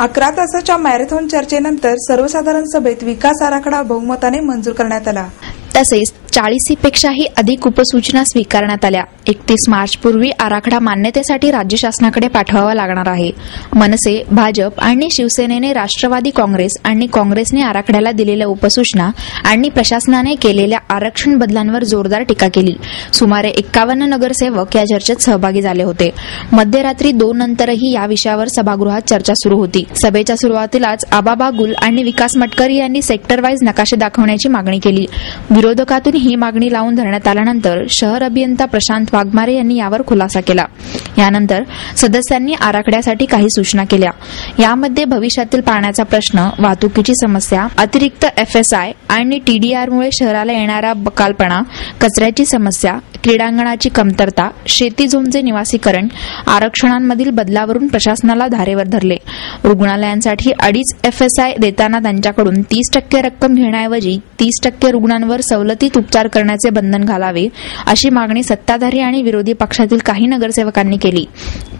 11 तासाच्या मॅरेथॉन चर्चेनंतर सर्वसाधारण सभेत विकास आराखडा बहुमताने मंजूर करण्यात आला. तसेच 40 पेक्षाही अधिक उपसूचना स्वीकारण्यात आल्या. 31 मार्च पूर्वी आराखडा मान्यतेसाठी राज्य शासनाकडे पाठवावा लागणार आहे. मनसे, भाजप आणि शिवसेनेने राष्ट्रवादी काँग्रेस आणि काँग्रेसने आराखड्याला दिलेल्या उपसूचना आणि प्रशासनाने केलेल्या आरक्षण बदलांवर जोरदार टीका केली. सुमारे 51 नगरसेवक या चर्चेत सहभागी झाले होते. मध्यरात्री 2 नंतरही या विषयावर सभागृहात चर्चा सुरू होती. सभेच्या सुरुवातीलाच आबा बागुल आणि विकास मटकरी यांनी सेक्टर वाईज नकाशे दाखवण्याची मागणी केली. विरोधकातून ही मागणी लावून धरण्यात आल्यानंतर शहर अभियंता प्रशांत वाघमारे यांनी यावर खुलासा केला. यानंतर सदस्यांनी आराखड्यासाठी काही सूचना केल्या. यामध्ये भविष्यातील पाण्याचा प्रश्न, वाहतुकीची समस्या, अतिरिक्त FSI आणि TDRमुळे शहराला येणारा बकालपणा, कचऱ्याची समस्या, क्रीडांगणाची कमतरता, शेती झोनचे निवासीकरण, आरक्षणांमधील बदलावरून प्रशासनाला धारेवर धरले. रुग्णालयांसाठी 2.5 FSI देताना त्यांच्याकडून 30% रक्कम घेण्याऐवजी 30% रुग्णांवर सवलतीत उपचार करण्याचे बंधन घालावे, अशी मागणी सत्ताधारी आणि विरोधी पक्षातील काही नगरसेवकांनी केली.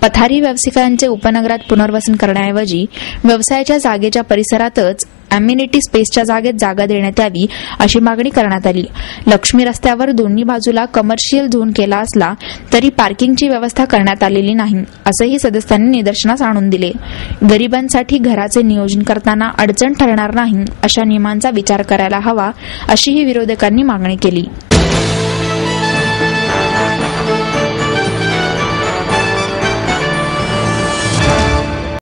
पथारी व्यावसायिकांचे उपनगरात पुनर्वसन करण्याऐवजी व्यवसायाच्या जागेच्या परिसरातच अम्युनिटी स्पेसच्या जागेत जागा देण्यात यावी, अशी मागणी करण्यात आली. लक्ष्मी रस्त्यावर दोन्ही बाजूला कमर्शियल झोन केला असला तरी पार्किंगची व्यवस्था करण्यात आलेली नाही, असंही सदस्यांनी निदर्शनास आणून दिले. गरिबांसाठी घराचे नियोजन करताना अडचण ठरणार नाही अशा नियमांचा विचार करायला हवा, अशीही विरोधकांनी मागणी केली.